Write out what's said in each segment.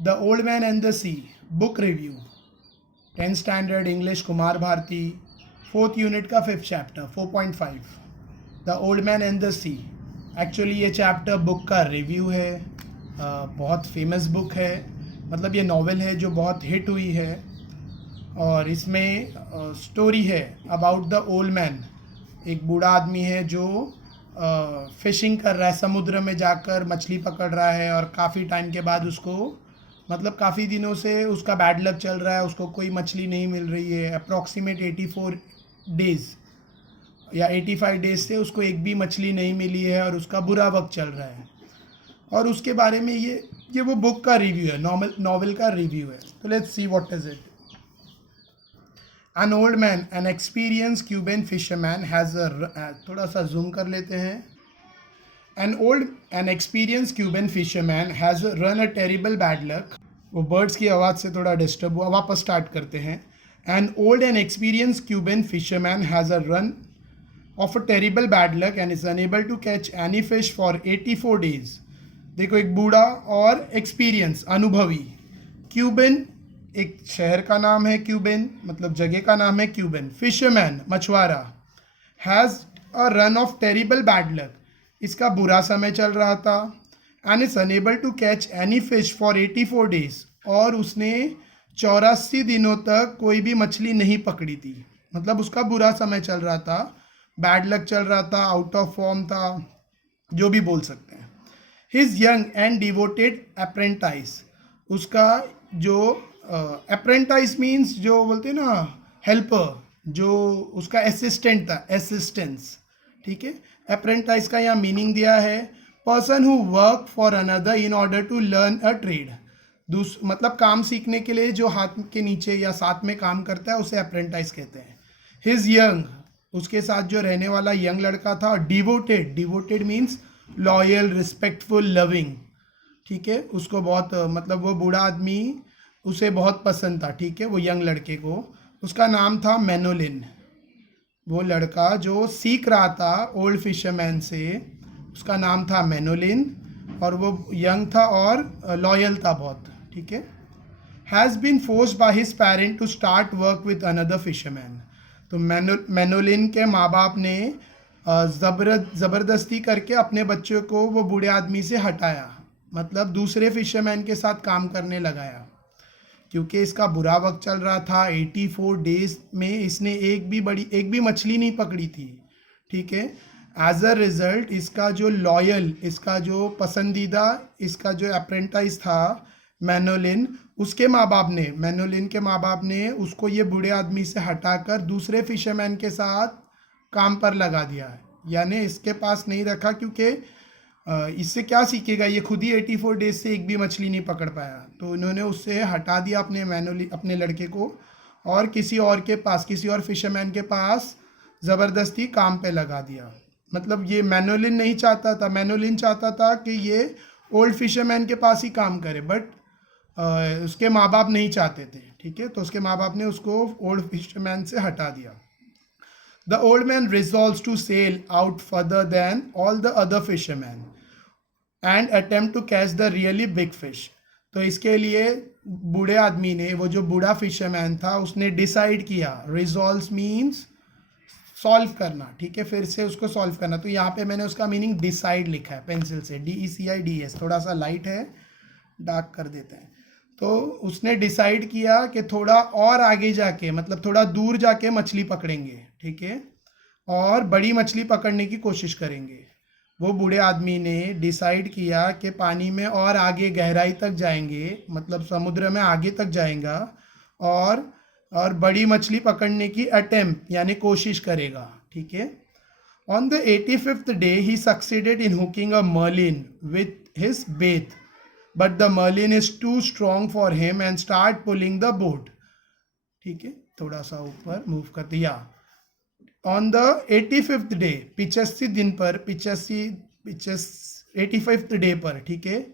The old man and the sea, book review, 10th standard English, Kumar Bharati, 4th unit का 5th chapter, 4.5, the old man and the sea. Actually ये chapter book का review है। बहुत famous book है, मतलब ये novel है जो बहुत हिट हुई है, और इसमें स्टोरी है अबाउट द ओल्ड मैन। एक बूढ़ा आदमी है जो फिशिंग कर रहा है, समुद्र में जाकर मछली पकड़ रहा है, और काफ़ी टाइम के बाद उसको, मतलब काफ़ी दिनों से उसका बैड लक चल रहा है, उसको कोई मछली नहीं मिल रही है। अप्रॉक्सीमेट 84 डेज़ या 85 डेज से उसको एक भी मछली नहीं मिली है, और उसका बुरा वक्त चल रहा है। और उसके बारे में ये वो बुक का रिव्यू है, नॉवल का रिव्यू है। तो let's see what is it. An old man, an experienced Cuban fisherman has थोड़ा सा जूम कर लेते हैं। An experienced Cuban fisherman has run a terrible bad luck. वो बर्ड्स की आवाज़ से थोड़ा डिस्टर्ब हुआ, वापस स्टार्ट करते हैं। An old and experienced Cuban fisherman has a run of a terrible bad luck and is unable to catch any fish for 84 days. देखो, एक बूढ़ा और एक्सपीरियंस, अनुभवी। क्यूबन एक शहर का नाम है, क्यूबन मतलब जगह का नाम है क्यूबन। फिशरमैन मछुआरा। Has a run of terrible bad luck, इसका बुरा समय चल रहा था। And is unable to catch any fish for 84 days, और उसने 84 दिनों तक कोई भी मछली नहीं पकड़ी थी। मतलब उसका बुरा समय चल रहा था, बैड लक चल रहा था, आउट ऑफ फॉर्म था, जो भी बोल सकते हैं। His young and devoted apprentice, उसका जो अप्रेंटाइज मीन्स जो बोलते हैं ना हेल्पर, जो उसका असिस्टेंट था, असिस्टेंस, ठीक है। अप्रेंटाइज का यहाँ मीनिंग दिया है person who work for another in order to learn a trade. मतलब काम सीखने के लिए जो हाथ के नीचे या साथ में काम करता है उसे अप्रेंटाइज कहते हैं। हिज यंग, उसके साथ जो रहने वाला यंग लड़का था। Devoted, devoted means loyal, respectful, loving, ठीक है। उसको बहुत, मतलब वो बूढ़ा आदमी उसे बहुत पसंद था, ठीक है, वो यंग लड़के को। उसका नाम था मैनोलिन। वो लड़का जो सीख रहा था ओल्ड फिशरमैन से, उसका नाम था मैनोलिन, और वो यंग था और लॉयल था बहुत, ठीक है। Has been forced by his parent to start work with another fisherman. तो मैनोलिन के माँ बाप ने ज़बरदस्ती करके अपने बच्चों को वो बूढ़े आदमी से हटाया, मतलब दूसरे फिशरमैन के साथ काम करने लगाया, क्योंकि इसका बुरा वक्त चल रहा था। 84 डेज में इसने एक भी मछली नहीं पकड़ी थी, ठीक है। एज अ रिजल्ट इसका जो लॉयल, इसका जो पसंदीदा, इसका जो अप्रेंटाइज था मैनोलिन, मैनोलिन के माँ बाप ने उसको ये बूढ़े आदमी से हटाकर दूसरे फिशरमैन के साथ काम पर लगा दिया है, यानी इसके पास नहीं रखा, क्योंकि इससे क्या सीखेगा, ये खुद ही 84 डेज से एक भी मछली नहीं पकड़ पाया। तो इन्होंने उससे हटा दिया अपने लड़के को, और किसी और फिशरमैन के पास ज़बरदस्ती काम पे लगा दिया। मतलब ये मैनोलिन चाहता था कि ये ओल्ड फिशरमैन के पास ही काम करे, बट उसके माँ बाप नहीं चाहते थे, ठीक है। तो उसके माँ बाप ने उसको ओल्ड फिशरमैन से हटा दिया। The old man resolves to sail out further than all the other fisherman and attempt to catch the really big fish. तो इसके लिए बूढ़े आदमी ने, वो जो बूढ़ा फिशरमैन था, उसने डिसाइड किया। रिजॉल्व मीन्स सॉल्व करना, ठीक है, फिर से उसको सॉल्व करना। तो यहाँ पे मैंने उसका मीनिंग डिसाइड लिखा है पेंसिल से, DECIDS, थोड़ा सा लाइट है, डार्क कर देते हैं। तो उसने डिसाइड किया कि थोड़ा और आगे जाके, मतलब थोड़ा दूर जाके मछली पकड़ेंगे, ठीक है, और बड़ी मछली पकड़ने की कोशिश करेंगे। वो बूढ़े आदमी ने डिसाइड किया कि पानी में और आगे गहराई तक जाएंगे, मतलब समुद्र में आगे तक जाएगा, और बड़ी मछली पकड़ने की अटेम्प्ट यानी कोशिश करेगा, ठीक है। On the 85th day he succeeded in hooking a marlin with his bait, but the marlin is too strong for him and start pulling the boat, ठीक है। थोड़ा सा ऊपर मूव कर दिया। ऑन द 85th डे, 85 दिन पर, 85th day पर, ठीक है।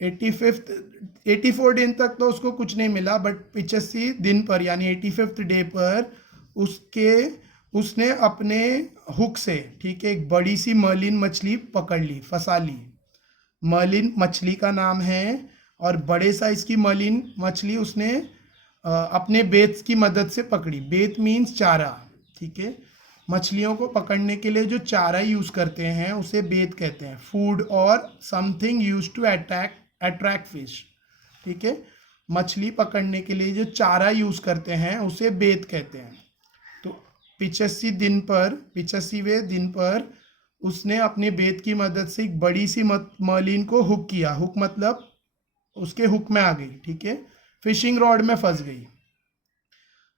84 दिन तक तो उसको कुछ नहीं मिला, बट 85 दिन पर यानी 85th डे पर उसने अपने हुक से, ठीक है, एक बड़ी सी मर्लिन मछली पकड़ ली, फंसा ली। मर्लिन मछली का नाम है, और बड़े साइज की मलिन मछली उसने अपने बेत की मदद से पकड़ी। बेत मीन्स चारा, ठीक है। मछलियों को पकड़ने के लिए जो चारा यूज़ करते हैं उसे बेत कहते हैं। फूड और something use to attract fish, ठीक है। मछली पकड़ने के लिए जो चारा यूज़ करते हैं उसे बेत कहते हैं। तो 85वें दिन पर उसने अपने बेत की मदद से एक बड़ी सी मर्लिन को हुक किया। हुक मतलब उसके हुक में आ गई, ठीक है, फिशिंग रॉड में फंस गई।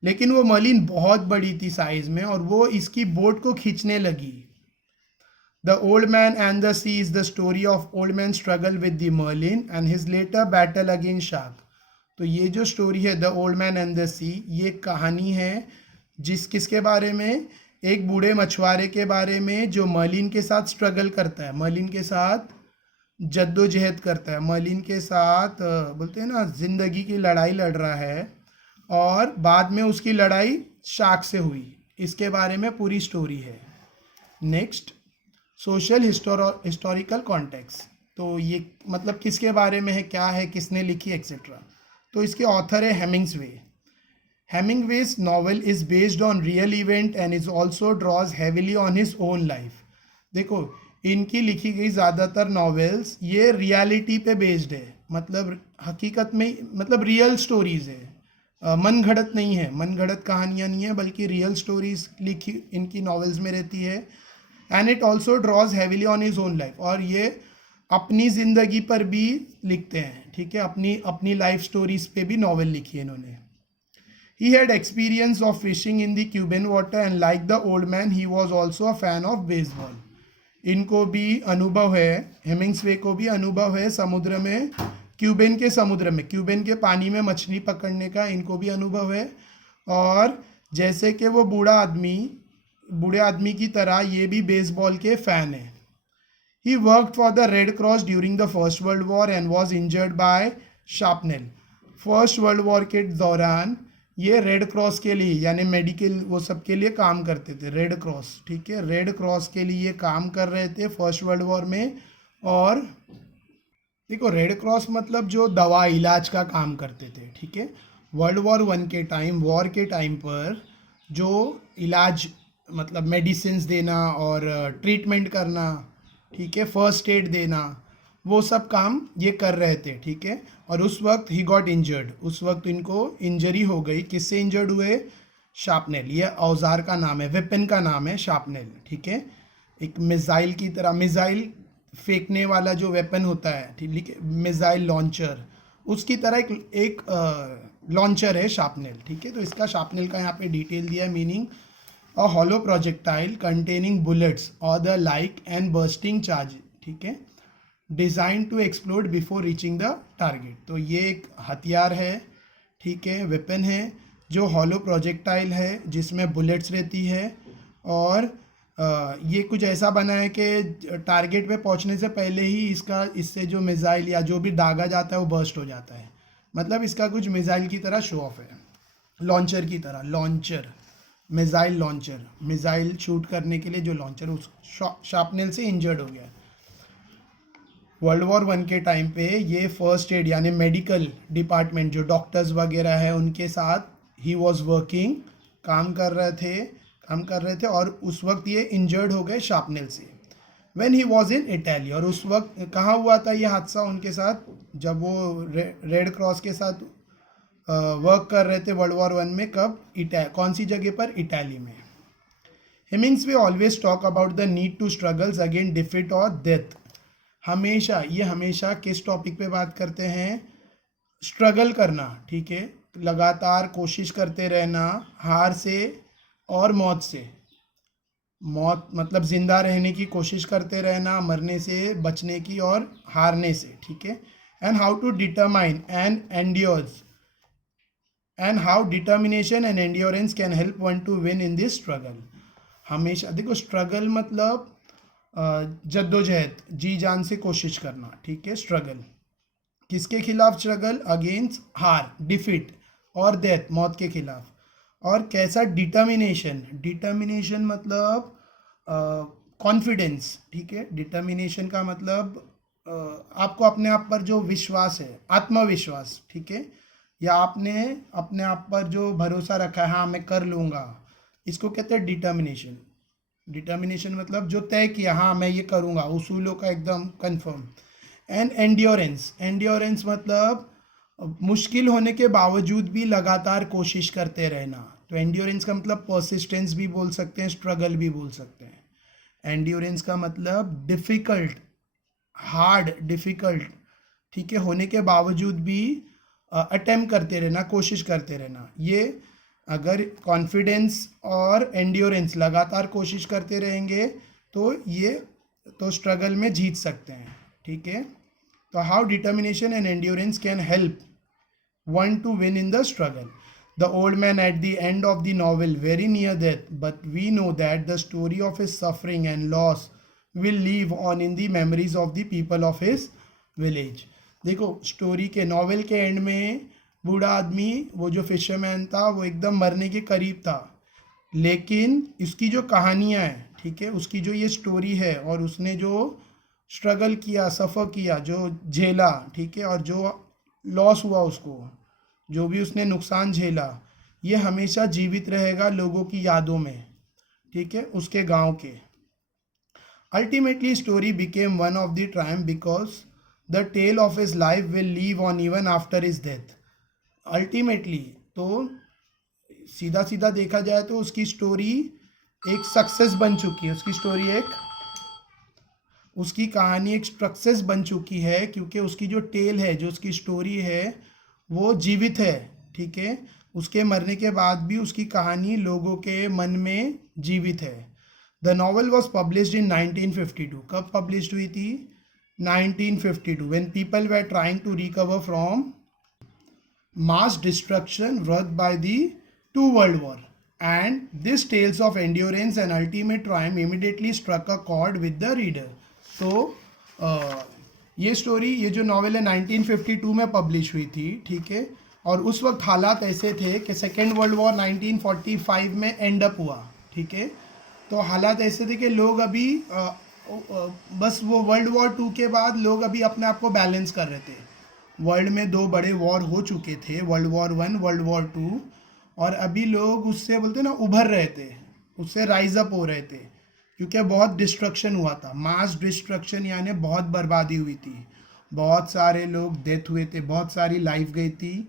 लेकिन वो मर्लिन बहुत बड़ी थी साइज में और वो इसकी बोट को खींचने लगी। The old man and the sea is the story of old man struggle with the marlin and his later battle against shark. तो ये जो स्टोरी है the old man and the sea, ये कहानी है किसके बारे में? एक बूढ़े मछुआरे के बारे में जो मर्लिन के साथ स्ट्रगल करता है, मर्लिन के साथ जद्दोजहद करता है, मर्लिन के साथ बोलते हैं ना जिंदगी की लड़ाई लड़ रहा है, और बाद में उसकी लड़ाई शार्क से हुई। इसके बारे में पूरी स्टोरी है। Next, social historical context. तो ये मतलब किसके बारे में है, क्या है, किसने लिखी, एक्सेट्रा। तो इसके ऑथर है Hemingway. Hemingway's novel is based on real event and is also draws heavily on his own life. देखो, इनकी लिखी गई ज़्यादातर नॉवेल्स ये रियलिटी पे बेस्ड है, मतलब हकीकत में, मतलब रियल स्टोरीज है, मन घड़त नहीं है, मन घड़त कहानियाँ नहीं है, बल्कि रियल स्टोरीज लिखी इनकी नॉवेल्स में रहती है। And it also draws heavily on his own life, और ये अपनी ज़िंदगी पर भी लिखते हैं, ठीक है, अपनी लाइफ स्टोरीज पे भी नॉवेल लिखी है इन्होंने। He had experience of fishing in the Cuban water and like the old man, he was also a fan of baseball. इनको भी अनुभव है, हेमिंग्सवे को भी अनुभव है समुद्र में, क्यूबेन के समुद्र में, क्यूबेन के पानी में मछली पकड़ने का इनको भी अनुभव है। और जैसे कि वो बूढ़े आदमी की तरह ये भी बेसबॉल के फ़ैन है। He worked for the Red Cross during the First World War and was injured by shrapnel. First world war के दौरान ये रेड क्रॉस के लिए, यानी मेडिकल वो सब के लिए काम करते थे, रेड क्रॉस, ठीक है, रेड क्रॉस के लिए काम कर रहे थे फर्स्ट वर्ल्ड वॉर में। और देखो, रेड क्रॉस मतलब जो दवा इलाज का काम करते थे, ठीक है। वर्ल्ड वॉर 1 के टाइम, वॉर के टाइम पर जो इलाज मतलब मेडिसिन्स देना और ट्रीटमेंट करना, ठीक है, फर्स्ट एड देना, वो सब काम ये कर रहे थे, ठीक है। और उस वक्त ही गॉट इंजर्ड, उस वक्त इनको इंजरी हो गई। किससे इंजर्ड हुए? शार्पनेल। ये औजार का नाम है, वेपन का नाम है शार्पनेल, ठीक है। एक मिसाइल की तरह, मिसाइल फेंकने वाला जो वेपन होता है, ठीक है, मिसाइल लॉन्चर, उसकी तरह एक लॉन्चर है शार्पनेल, ठीक है। तो इसका शार्पनेल का यहाँ पे डिटेल दिया है, meaning a hollow projectile containing bullets और the like and bursting charge, ठीक है, design to explode before reaching the target. तो ये एक हथियार है, ठीक है, वेपन है जो हॉलो प्रोजेक्टाइल है, जिसमें बुलेट्स रहती है, और ये कुछ ऐसा बना है कि टारगेट पे पहुंचने से पहले ही इससे जो मिसाइल या जो भी दागा जाता है वो बर्स्ट हो जाता है। मतलब इसका कुछ मिसाइल की तरह शो ऑफ है, लॉन्चर की तरह, launcher, missile launcher, missile shoot करने के लिए जो लॉन्चर, उस शार्पनेल से इंजर्ड हो गया। वर्ल्ड वॉर 1 के टाइम पे ये फर्स्ट एड यानी मेडिकल डिपार्टमेंट, जो डॉक्टर्स वगैरह है, उनके साथ ही वॉज वर्किंग, काम कर रहे थे, और उस वक्त ये इंजर्ड हो गए शार्पनेल से। When he was in Italy, और उस वक्त कहाँ हुआ था ये हादसा उनके साथ? जब वो रेड क्रॉस के साथ वर्क कर रहे थे वर्ल्ड वॉर 1 में। कब? कौन सी जगह पर? इटली में। Hemingway always talk about the need to struggles against defeat और डेथ। हमेशा किस टॉपिक पे बात करते हैं? स्ट्रगल करना, ठीक है, लगातार कोशिश करते रहना, हार से और मौत से। मौत मतलब जिंदा रहने की कोशिश करते रहना, मरने से बचने की और हारने से, ठीक है। And how to determine and endures, and how determination and endurance can help one to win in this struggle. हमेशा देखो, स्ट्रगल मतलब जद्दोजहद, जी जान से कोशिश करना, ठीक है। स्ट्रगल किसके खिलाफ? स्ट्रगल अगेंस्ट हार, डिफीट, और डेथ, मौत के खिलाफ। और कैसा? डिटर्मिनेशन मतलब कॉन्फिडेंस, ठीक है। डिटर्मिनेशन का मतलब आपको अपने आप पर जो विश्वास है, आत्मविश्वास, ठीक है, या आपने अपने आप पर जो भरोसा रखा है, हाँ मैं कर लूँगा, इसको कहते हैं डिटर्मिनेशन। डिटर्मिनेशन मतलब जो तय किया, हाँ मैं ये करूँगा, उसूलों का एकदम कंफर्म। एंड एंड्योरेंस, एंड्योरेंस मतलब मुश्किल होने के बावजूद भी लगातार कोशिश करते रहना। तो एंड्योरेंस का मतलब परसिस्टेंस भी बोल सकते हैं, स्ट्रगल भी बोल सकते हैं। एंड्योरेंस का मतलब डिफ़िकल्ट, हार्ड, डिफ़िकल्ट, ठीक है, होने के बावजूद भी अटेम्प्ट करते रहना, कोशिश करते रहना। ये अगर कॉन्फिडेंस और एंड्योरेंस लगातार कोशिश करते रहेंगे तो ये तो स्ट्रगल में जीत सकते हैं, ठीक है। तो how determination and endurance can help one to win in the struggle. The old man at the end of the novel, very near death, but we know that the story of his suffering and loss will live on in the memories of the people of his village. देखो story के novel के and में बूढ़ा आदमी, वो जो fisherman था, वो एकदम मरने के करीब था, लेकिन इसकी जो कहानियाँ हैं, ठीक है, उसकी जो ये स्टोरी है और उसने जो स्ट्रगल किया, सफ़र किया, जो झेला, ठीक है, और जो लॉस हुआ उसको, जो भी उसने नुकसान झेला, ये हमेशा जीवित रहेगा लोगों की यादों में, ठीक है, उसके गांव के। Ultimately story became one of the triumph because the tale of his life will live on even after his death. Ultimately तो सीधा सीधा देखा जाए तो उसकी स्टोरी एक सक्सेस बन चुकी है, उसकी कहानी एक सक्सेस बन चुकी है, क्योंकि उसकी जो टेल है, जो उसकी स्टोरी है, वो जीवित है, ठीक है। उसके मरने के बाद भी उसकी कहानी लोगों के मन में जीवित है। The novel was published in 1952। कब पब्लिश्ड हुई थी? 1952, when people were trying to recover from mass destruction wrought by the two world war, and this tales of endurance and ultimate triumph immediately struck a chord with the reader. तो ये story, ये जो novel है 1952 में publish हुई थी, ठीक है, और उस वक्त हालात ऐसे थे कि सेकेंड वर्ल्ड वॉर 1945 में एंड अप हुआ, ठीक है। तो हालात ऐसे थे कि लोग अभी बस वो वर्ल्ड वॉर 2 के बाद लोग अभी अपने आप को बैलेंस कर रहे थे। वर्ल्ड में 2 बड़े वॉर हो चुके थे, वर्ल्ड वॉर 1, वर्ल्ड वॉर 2, और अभी लोग उससे बोलते ना उभर रहे थे, उससे राइज अप हो रहे थे, क्योंकि बहुत डिस्ट्रक्शन हुआ था, मास डिस्ट्रक्शन, यानी बहुत बर्बादी हुई थी, बहुत सारे लोग डेथ हुए थे, बहुत सारी लाइफ गई थी,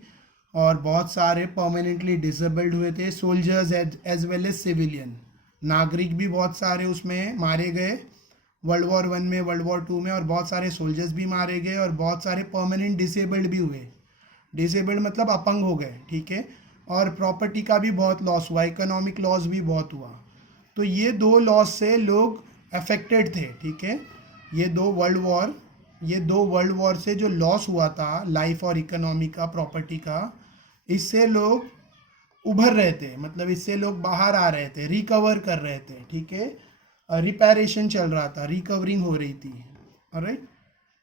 और बहुत सारे परमानेंटली डिसेबल्ड हुए थे, soldiers as well as civilian, नागरिक भी बहुत सारे उसमें मारे गए वर्ल्ड वॉर 1 में, वर्ल्ड वॉर 2 में, और बहुत सारे सोल्जर्स भी मारे गए, और बहुत सारे परमानेंट डिसेबल्ड भी हुए। डिसेबल्ड मतलब अपंग हो गए, ठीक है, और प्रॉपर्टी का भी बहुत लॉस हुआ, इकोनॉमिक लॉस भी बहुत हुआ। तो ये 2 लॉस से लोग अफेक्टेड थे, ठीक है। ये दो वर्ल्ड वॉर से जो लॉस हुआ था लाइफ और इकोनॉमी का, प्रॉपर्टी का, इससे लोग उभर रहे थे, मतलब इससे लोग बाहर आ रहे थे, रिकवर कर रहे थे, ठीक है, रिपेरेशन चल रहा था, रिकवरिंग हो रही थी, alright.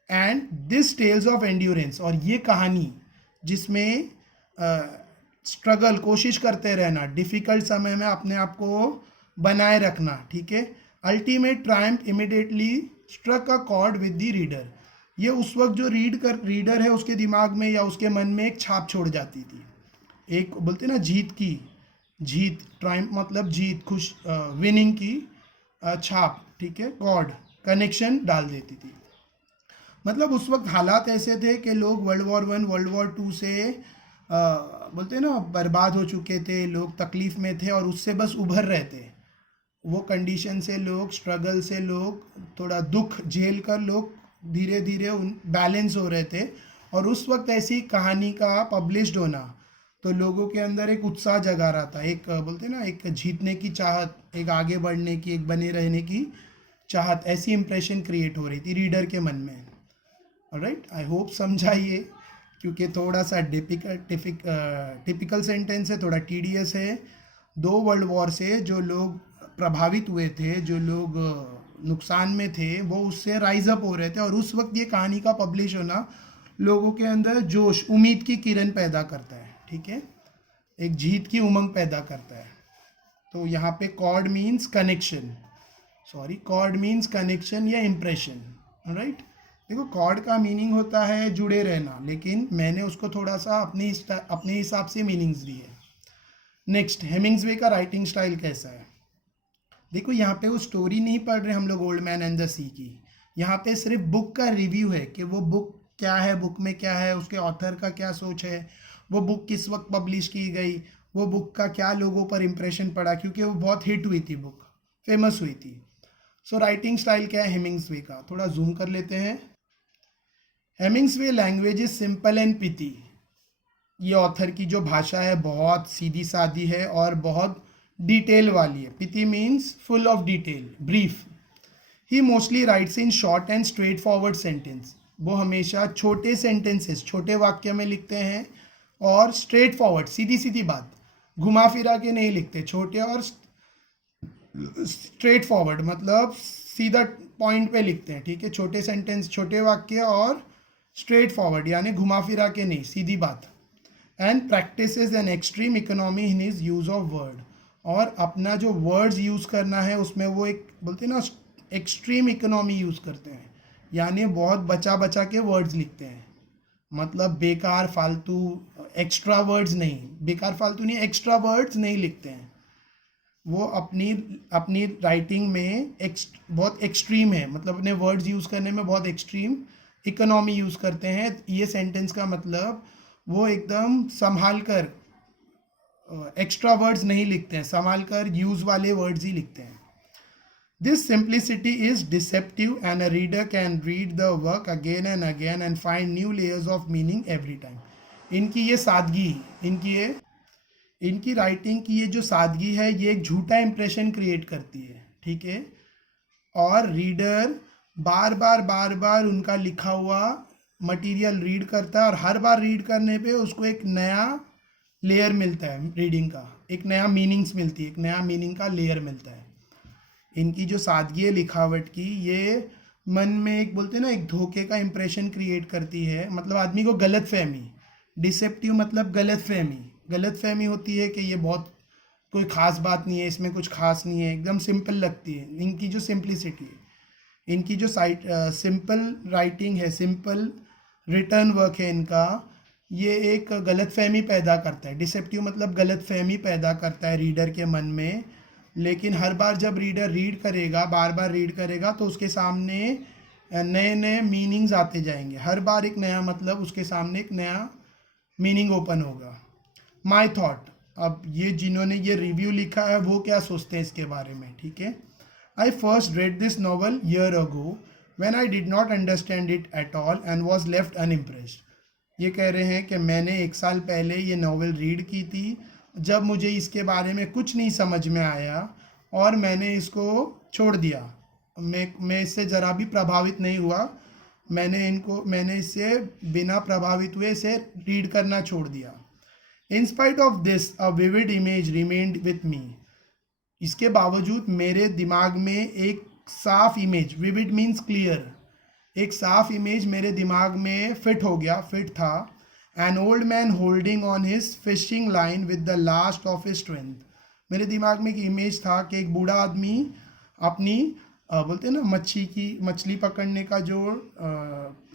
And this tells of endurance, और ये कहानी जिसमें स्ट्रगल, कोशिश करते रहना, डिफ़िकल्ट समय में अपने आप को बनाए रखना, ठीक है, ultimate triumph immediately struck a chord with the reader. ये उस वक्त जो रीडर है उसके दिमाग में या उसके मन में एक छाप छोड़ जाती थी, एक बोलते ना जीत, ट्रायम्फ मतलब जीत, खुश, विनिंग की छाप, ठीक है, कॉर्ड, कनेक्शन डाल देती थी। मतलब उस वक्त हालात ऐसे थे कि लोग वर्ल्ड वॉर 1, वर्ल्ड वॉर 2 से बोलते ना बर्बाद हो चुके थे, लोग तकलीफ़ में थे और उससे बस उभर रहे थे। वो कंडीशन से लोग, स्ट्रगल से लोग, थोड़ा दुख झेल कर लोग धीरे धीरे बैलेंस हो रहे थे, और उस वक्त ऐसी कहानी का पब्लिश्ड होना तो लोगों के अंदर एक उत्साह जगा रहा था, एक बोलते ना एक जीतने की चाहत, एक आगे बढ़ने की, एक बने रहने की चाहत, ऐसी इंप्रेशन क्रिएट हो रही थी रीडर के मन में। ऑलराइट, आई होप समझा ये, क्योंकि थोड़ा सा टिपिकल सेंटेंस है, थोड़ा टीडियस है। 2 वर्ल्ड वॉर से जो लोग प्रभावित हुए थे, जो लोग नुकसान में थे, वो उससे राइज अप हो रहे थे, और उस वक्त ये कहानी का पब्लिश होना लोगों के अंदर जोश, उम्मीद की किरण पैदा करता है, ठीक है, एक जीत की उमंग पैदा करता है। तो यहाँ पे कॉर्ड मीन्स कनेक्शन या इम्प्रेशन, राइट। देखो कॉर्ड का मीनिंग होता है जुड़े रहना, लेकिन मैंने उसको थोड़ा सा अपने हिसाब से मीनिंग्स दिए। नेक्स्ट, हेमिंग्सवे का राइटिंग स्टाइल कैसा है? देखो यहाँ पे वो स्टोरी नहीं पढ़ रहे हम लोग ओल्ड मैन एंड द सी की, यहाँ पे सिर्फ बुक का रिव्यू है कि वो बुक क्या है, बुक में क्या है, उसके ऑथर का क्या सोच है, वो बुक किस वक्त पब्लिश की गई, वो बुक का क्या लोगों पर इम्प्रेशन पड़ा, क्योंकि वो बहुत हिट हुई थी, बुक फेमस हुई थी। सो राइटिंग स्टाइल क्या है हेमिंग्सवे का, थोड़ा जूम कर लेते हैं। हेमिंग्सवे लैंग्वेज इज सिंपल एंड पिटी। ये ऑथर की जो भाषा है बहुत सीधी सादी है और बहुत डिटेल वाली है। Pithy means full of detail, brief. He mostly writes in short and straightforward sentence. वो हमेशा छोटे सेंटेंसेस, छोटे वाक्य में लिखते हैं और स्ट्रेट फॉरवर्ड, सीधी सीधी बात, घुमा फिरा के नहीं लिखते, छोटे और स्ट्रेट फॉरवर्ड मतलब सीधा पॉइंट पे लिखते हैं, ठीक है। छोटे सेंटेंस, छोटे वाक्य और स्ट्रेट फॉरवर्ड यानी घुमा फिरा के नहीं, सीधी बात। And practices an extreme economy in his use of word. और अपना जो वर्ड्स यूज़ करना है उसमें वो एक बोलते हैं ना एक्सट्रीम इकोनॉमी यूज़ करते हैं, यानी बहुत बचा बचा के वर्ड्स लिखते हैं, मतलब बेकार फालतू एक्स्ट्रा वर्ड्स नहीं, बेकार फालतू नहीं, एक्स्ट्रा वर्ड्स नहीं लिखते हैं। वो अपनी अपनी राइटिंग में बहुत एक्सट्रीम है, मतलब अपने वर्ड्स यूज़ करने में बहुत एक्सट्रीम इकोनॉमी यूज़ करते हैं। ये सेंटेंस का मतलब वो एकदम संभाल कर एक्स्ट्रा वर्ड्स नहीं लिखते हैं, संभाल कर यूज़ वाले वर्ड्स ही लिखते हैं। This simplicity is deceptive and a reader can read the work again and again and find new layers of meaning every time. इनकी ये सादगी, इनकी राइटिंग की ये जो सादगी है, ये एक झूठा इंप्रेशन क्रिएट करती है, ठीक है। और रीडर बार बार उनका लिखा हुआ मटेरियल रीड करता है और हर बार रीड करने पे उसको एक नया लेयर मिलता है, रीडिंग का एक नया मीनिंग्स मिलती है, एक नया मीनिंग का लेयर मिलता है। इनकी जो सादगी है लिखावट की, ये मन में एक बोलते हैं ना एक धोखे का इंप्रेशन क्रिएट करती है, मतलब आदमी को गलत फहमी, डिसेप्टिव मतलब गलत फहमी होती है कि ये बहुत कोई ख़ास बात नहीं है, इसमें कुछ खास नहीं है, एकदम सिंपल लगती है। इनकी जो सिंप्लिसिटी है, इनकी जो सिंपल राइटिंग है, सिंपल रिटर्न वर्क है इनका, ये एक गलतफहमी पैदा करता है। डिसेप्टिव मतलब गलतफहमी पैदा करता है रीडर के मन में, लेकिन हर बार जब रीडर रीड करेगा, बार बार रीड करेगा, तो उसके सामने नए नए मीनिंग्स आते जाएंगे, हर बार एक नया मतलब उसके सामने एक नया मीनिंग ओपन होगा। माई थॉट, अब ये जिन्होंने ये रिव्यू लिखा है वो क्या सोचते हैं इसके बारे में, ठीक है। आई first read this novel year ago when I did not understand it at all and was left unimpressed. ये कह रहे हैं कि मैंने 1 साल पहले ये नावल रीड की थी जब मुझे इसके बारे में कुछ नहीं समझ में आया और मैंने इसको छोड़ दिया। मैं इससे ज़रा भी प्रभावित नहीं हुआ, मैंने इससे बिना प्रभावित हुए इसे रीड करना छोड़ दिया। In spite of this a vivid image remained with me. इसके बावजूद मेरे दिमाग में एक साफ इमेज, विविड मीन्स क्लियर, एक साफ इमेज मेरे दिमाग में फिट था। An old man holding on his fishing line with the last of his strength. मेरे दिमाग में एक इमेज था कि एक बूढ़ा आदमी अपनी बोलते हैं ना मछली पकड़ने का जो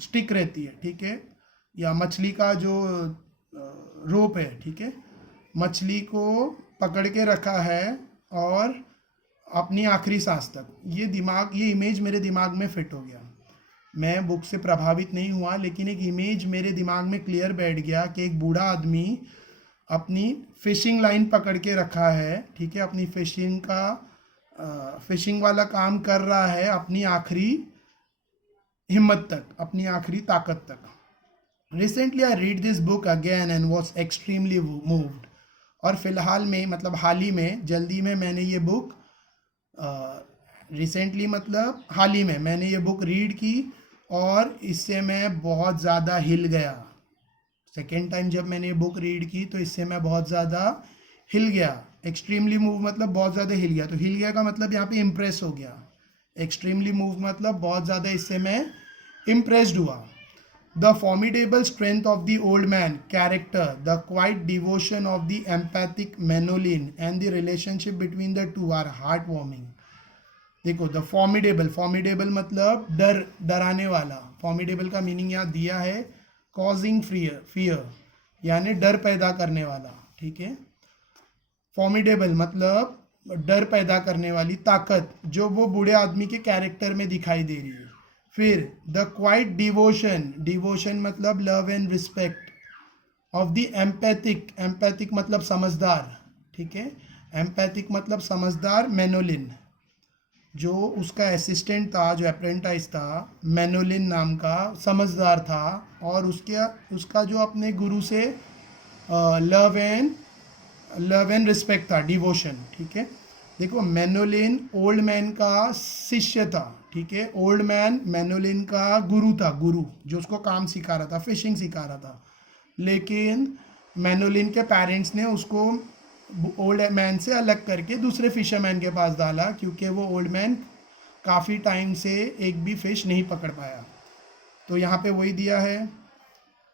स्टिक रहती है, ठीक है, या मछली का जो रोप है, ठीक है, मछली को पकड़ के रखा है और अपनी आखिरी सांस तक। ये इमेज मेरे दिमाग में फिट हो गया। मैं बुक से प्रभावित नहीं हुआ, लेकिन एक इमेज मेरे दिमाग में क्लियर बैठ गया कि एक बूढ़ा आदमी अपनी फिशिंग लाइन पकड़ के रखा है, ठीक है, अपनी फिशिंग वाला काम कर रहा है अपनी आखिरी हिम्मत तक, अपनी आखिरी ताकत तक। Recently I read this book again and was extremely moved. और फिलहाल में मतलब हाल ही में, जल्दी में मैंने ये बुक रिसेंटली मतलब हाल ही में मैंने ये बुक रीड की और इससे मैं बहुत ज़्यादा हिल गया। सेकेंड टाइम जब मैंने ये बुक रीड की तो इससे मैं बहुत ज़्यादा हिल गया। एक्सट्रीमली मूव मतलब बहुत ज़्यादा हिल गया, तो हिल गया का मतलब यहाँ पे इम्प्रेस हो गया। एक्सट्रीमली मूव मतलब बहुत ज़्यादा इससे मैं इम्प्रेस्ड हुआ। The formidable strength of the old man character, the quiet devotion of the empathic Manolin and the relationship between the two are heartwarming. देखो द फॉर्मिडेबल, फॉर्मिडेबल मतलब डराने वाला। फॉर्मिडेबल का मीनिंग यहाँ दिया है कॉजिंग फियर यानी डर पैदा करने वाला, ठीक है। फॉर्मिडेबल मतलब डर पैदा करने वाली ताकत जो वो बूढ़े आदमी के कैरेक्टर में दिखाई दे रही है। फिर द क्वाइट डिवोशन, डिवोशन मतलब love and respect of the empathic, empathic मतलब समझदार, ठीक है। एम्पैथिक मतलब समझदार मेनोलिन, जो उसका असिस्टेंट था, जो अप्रेंटाइज था मेनोलिन नाम का, समझदार था और उसका जो अपने गुरु से लव एंड रिस्पेक्ट था, डिवोशन, ठीक है। देखो मेनोलिन ओल्ड मैन का शिष्य था, ठीक है। ओल्ड मैन मेनोलिन का गुरु था, गुरु जो उसको काम सिखा रहा था, फिशिंग सिखा रहा था। लेकिन मेनोलिन के पेरेंट्स ने उसको ओल्ड मैन से अलग करके दूसरे फिशरमैन के पास डाला, क्योंकि वो ओल्ड मैन काफ़ी टाइम से एक भी फिश नहीं पकड़ पाया। तो यहाँ पे वही दिया है,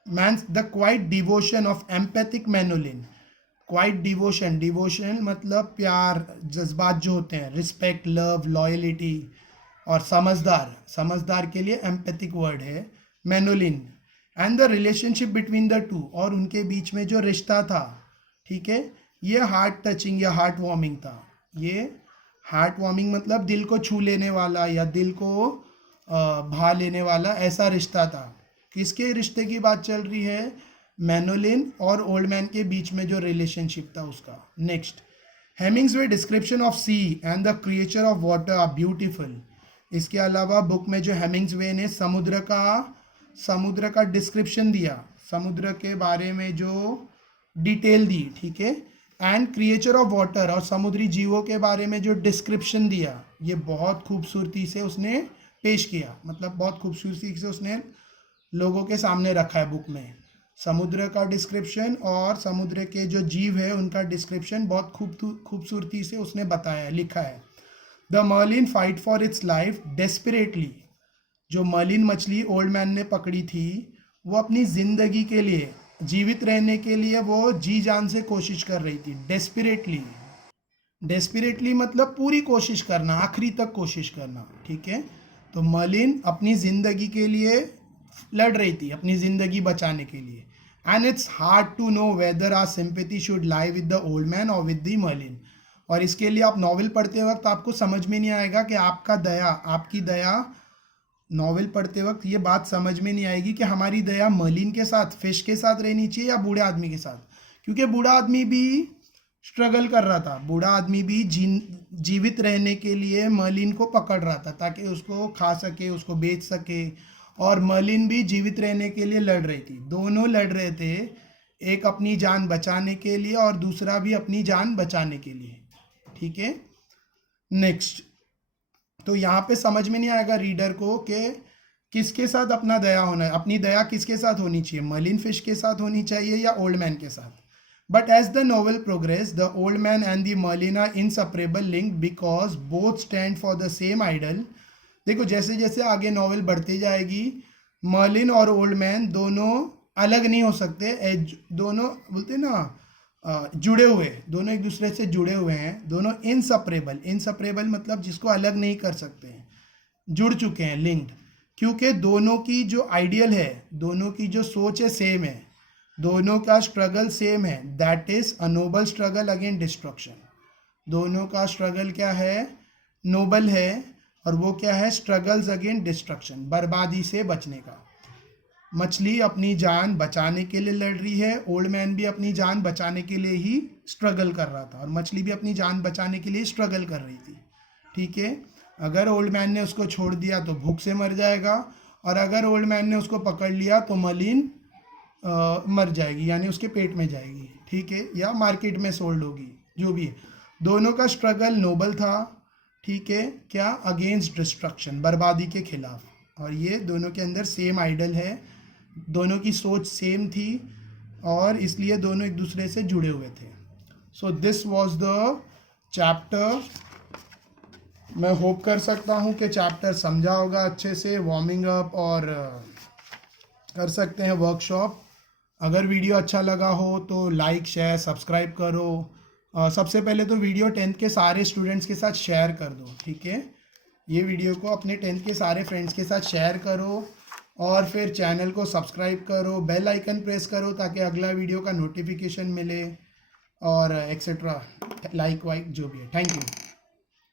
means the quiet devotion of empathic Manolin. Quiet devotion, devotion मतलब प्यार, जज्बात जो होते हैं, रिस्पेक्ट, लव, लॉयलिटी। और समझदार, समझदार के लिए एम्पैथिक वर्ड है Manolin. And the relationship between the two, और उनके बीच में जो रिश्ता था, ठीक है, ये हार्ट टचिंग या हार्ट वार्मिंग था। ये हार्ट वार्मिंग मतलब दिल को छू लेने वाला या दिल को भा लेने वाला, ऐसा रिश्ता था। किसके रिश्ते की बात चल रही है? मेनोलिन और ओल्ड मैन के बीच में जो रिलेशनशिप था उसका। Next, Hemingway description of sea and the creature of water are beautiful. इसके अलावा बुक में जो हेमिंग्सवे ने समुद्र का डिस्क्रिप्शन दिया, समुद्र के बारे में जो डिटेल दी, ठीक है। एंड क्रिएचर ऑफ वाटर, और समुद्री जीवों के बारे में जो डिस्क्रिप्शन दिया, ये बहुत खूबसूरती से उसने पेश किया, मतलब बहुत खूबसूरती से उसने लोगों के सामने रखा है बुक में। समुद्र का डिस्क्रिप्शन और समुद्र के जो जीव है उनका डिस्क्रिप्शन बहुत खूबसूरती से उसने बताया, लिखा है। The marlin fight for its life desperately. जो मर्लिन मछली ओल्ड मैन ने पकड़ी थी, वो अपनी ज़िंदगी के लिए, जीवित रहने के लिए वो जी जान से कोशिश कर रही थी। डेस्परेटली, डेस्परेटली मतलब पूरी कोशिश करना, आखिरी तक कोशिश करना, ठीक है। तो मर्लिन अपनी ज़िंदगी के लिए लड़ रही थी, अपनी ज़िंदगी बचाने के लिए। And it's hard to know whether our sympathy should lie with the old man और विद द मर्लिन। और इसके लिए आप नॉवेल पढ़ते वक्त आपको समझ में नहीं आएगा कि आपकी दया, नॉवेल पढ़ते वक्त ये बात समझ में नहीं आएगी कि हमारी दया मर्लिन के साथ, फिश के साथ रहनी चाहिए या बूढ़े आदमी के साथ, क्योंकि बूढ़ा आदमी भी स्ट्रगल कर रहा था। बूढ़ा आदमी भी जीवित रहने के लिए मर्लिन को पकड़ रहा था ताकि उसको खा सके, उसको बेच सके, और मर्लिन भी जीवित रहने के लिए लड़ रही थी। दोनों लड़ रहे थे, एक अपनी जान बचाने के लिए और दूसरा भी अपनी जान बचाने के लिए, ठीक है। नेक्स्ट, तो यहाँ पे समझ में नहीं आएगा रीडर को कि किसके साथ अपना दया होना है, अपनी दया किसके साथ होनी चाहिए, मर्लिन फिश के साथ होनी चाहिए या ओल्ड मैन के साथ। But as the novel progress, the old man and the marlin are inseparable link because both stand for the same ideal. देखो जैसे जैसे आगे नॉवेल बढ़ती जाएगी, मर्लिन और ओल्ड मैन दोनों अलग नहीं हो सकते, दोनों बोलते ना जुड़े हुए, दोनों एक दूसरे से जुड़े हुए हैं, दोनों इनसेपरेबल। इनसेपरेबल मतलब जिसको अलग नहीं कर सकते हैं, जुड़ चुके हैं, लिंक्ड, क्योंकि दोनों की जो आइडियल है, दोनों की जो सोच है सेम है, दोनों का स्ट्रगल सेम है। That is a Nobel struggle against destruction. दोनों का स्ट्रगल क्या है? नोबल है, और वो क्या है? स्ट्रगल्स अगेंस्ट डिस्ट्रक्शन, बर्बादी से बचने का। मछली अपनी जान बचाने के लिए लड़ रही है, ओल्ड मैन भी अपनी जान बचाने के लिए ही स्ट्रगल कर रहा था, और मछली भी अपनी जान बचाने के लिए स्ट्रगल कर रही थी, ठीक है। अगर ओल्ड मैन ने उसको छोड़ दिया तो भूख से मर जाएगा, और अगर ओल्ड मैन ने उसको पकड़ लिया तो मर्लिन मर जाएगी, यानी उसके पेट में जाएगी, ठीक है, या मार्केट में सोल्ड होगी, जो भी है। दोनों का स्ट्रगल नोबल था, ठीक है, क्या? अगेंस्ट डिस्ट्रक्शन, बर्बादी के खिलाफ। और ये दोनों के अंदर सेम आइडल है, दोनों की सोच सेम थी, और इसलिए दोनों एक दूसरे से जुड़े हुए थे। So this was the chapter. मैं होप कर सकता हूँ कि चैप्टर समझा होगा अच्छे से। वार्मिंग अप और कर सकते हैं वर्कशॉप। अगर वीडियो अच्छा लगा हो तो लाइक, शेयर, सब्सक्राइब करो। सबसे पहले तो वीडियो 10th के सारे स्टूडेंट्स के साथ शेयर कर दो, ठीक है। ये वीडियो को अपने 10th के सारे फ्रेंड्स के साथ शेयर करो और फिर चैनल को सब्सक्राइब करो, बेल आइकन प्रेस करो ताकि अगला वीडियो का नोटिफिकेशन मिले और एक्सेट्रा, लाइक वाइक जो भी है। Thank you.